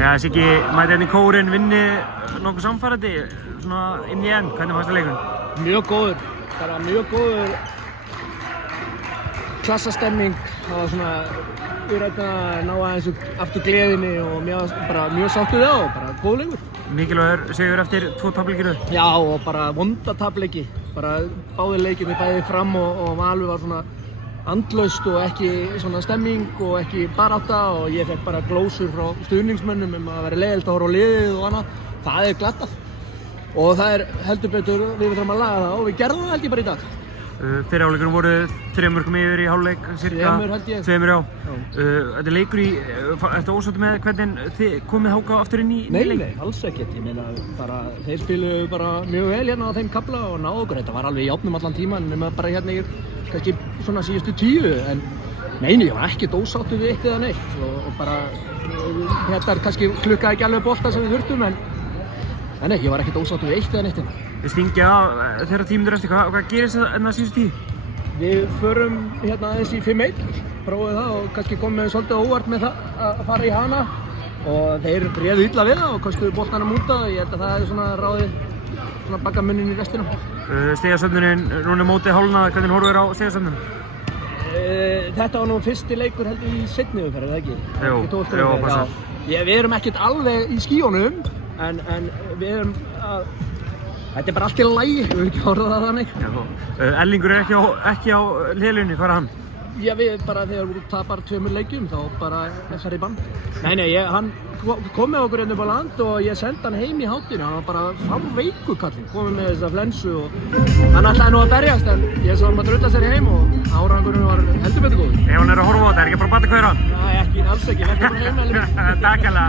Þegar Siggi mæti hérna í kórinn vinni nokkuð samfærandi svona inn í end, hvernig fannst það leikurinn? Mjög góður, bara mjög góður klassastemming. Það var svona úrætt að ná aðeins aftur gleðinni og bara mjög sáttur við það og bara góð leikur. Mikilvægur sigur eftir 2 tapleikir. Já, og bara vonda tapleiki. Bara báðir leikirnir bæði fram og Valur var svona andlaust og ekki svona stemming og ekki barátta og ég fekk bara glósur frá stuðningsmönnum að vera leiðilegt að horfa á liðið og annað. Það er glattað og það heldur betur, við þurfum að laga það og við gerðum það held ég bara í dag. Fyrri hálfleikurinn voru 3 mörkum yfir í hálfleik, cirka 2 held ég. 2 já. Þetta er leikur í, ertu ósáttur með hvernig þið komið Háka aftur inn í leik? Nei, alls ekkert. Ég meina bara, þeir spiluðu bara mjög vel hérna á þeim kafla og náðu okkur. Þetta var alveg í járnum allan tíman, nema bara hérna kannski svona síðustu 10, en neini, ég var ekkert ósáttur við eitt eða neitt og bara, hérna kannski klukkaði ekki alveg bolta sem við þurftum, en nei, ég var ekkert ósáttur við eitt eða neitt. Þið stingja af þeirra tímur eftir, hvað gerist það síðustu tíð? Við förum hérna aðeins í 5-1, prófum það og kannski komum við svolítið óvart með það að fara í hana og þeir réðu illa við það og kostuðu boltanum út af. Ég held að það er svona ráðið svona baka munnin í restina. Stigasöfnunin núna mótið hálfnað, hvernig horfir á stigasöfnunum? Þetta var nú fyrsti leikur heldur í seinni umferð, eða ekki? Jú, passa. Við erum ekkert alveg í skíunum, en við erum að þetta er bara allt í lagi, við höfum ekki horfað það þannig. Ellingur er ekki á hliðlunni, hvað er hann? Já, við bara þegar við tapar 2 leikjum þá bara fer í bann. Nei, hann kom með okkur hérna upp á land og ég sendi hann heim í hátinu, hann var bara fárveikur kallinn, komið með þessa flensu og hann ætlaði nú að berjast en ég sá hann að drulla sér heim og árangurinn var heldur betur góður. Ef hann er að horfa á þetta, er ekki bara að bata hvað er hann? Nei, ekki, alls ekki, verður bara heim. Takk hella.